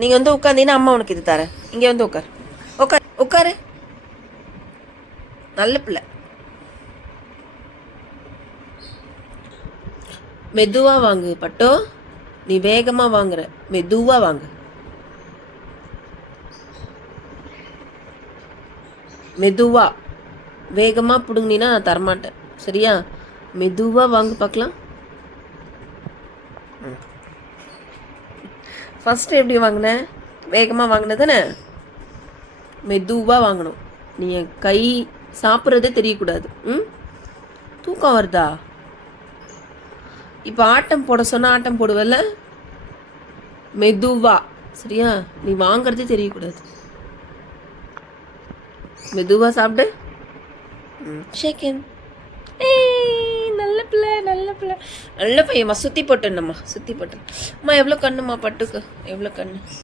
நீங்கள் வந்து உட்காந்தீங்கன்னா அம்மா உனக்கு இது தரேன். இங்கே வந்து உட்கார். உட்கார் உட்காரு. நல்ல பிள்ளை. மெதுவா வாங்கு பட்டோ. நீ வேகமா வாங்குற. மெதுவா வாங்கு. மெதுவா. வேகமா பிடுங்கினா நான் தரமாட்டேன். சரியா? மெதுவா வாங்கு பார்க்கலாம் ஃபஸ்ட்டு எப்படி வாங்கின? வேகமாக வாங்கின தானே மெதுவாக வாங்கணும். நீ என் கை சாப்பிட்றதே தெரியக்கூடாது. ம்? தூக்கம் வருதா? இப்போ ஆட்டம் போட சொன்னால் ஆட்டம் போடுவல்ல? மெதுவா. சரியா? நீ வாங்குறதே தெரியக்கூடாது. மெதுவாக சாப்பிடு. ஷேக்கன் ஏய் நல்ல பையம்மா சுற்றி போட்டுன்னம்மா சுற்றி போட்டு அம்மா எவ்வளோ கண்ணுமா பட்டுக்கு? எவ்வளோ கண்ணு?